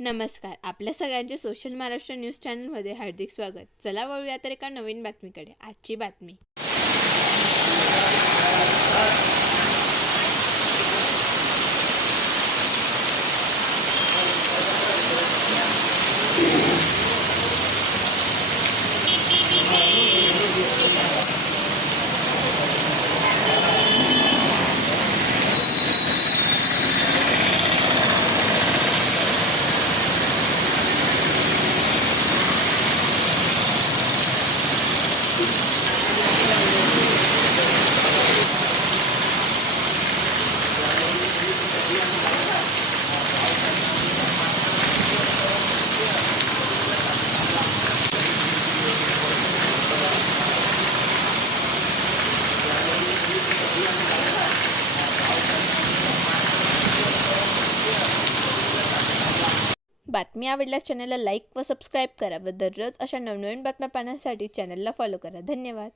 नमस्कार. आपल्या सगळ्यांचे सोशल महाराष्ट्र न्यूज चॅनलमध्ये हार्दिक स्वागत. चला वळूया तर एका नवीन बातमीकडे. आजची बातमी. बातमी आवडल्यास चॅनलला लाईक व सबस्क्राईब करा व दररोज अशा नवनवीन बातम्या पाहण्यासाठी चॅनलला फॉलो करा. धन्यवाद.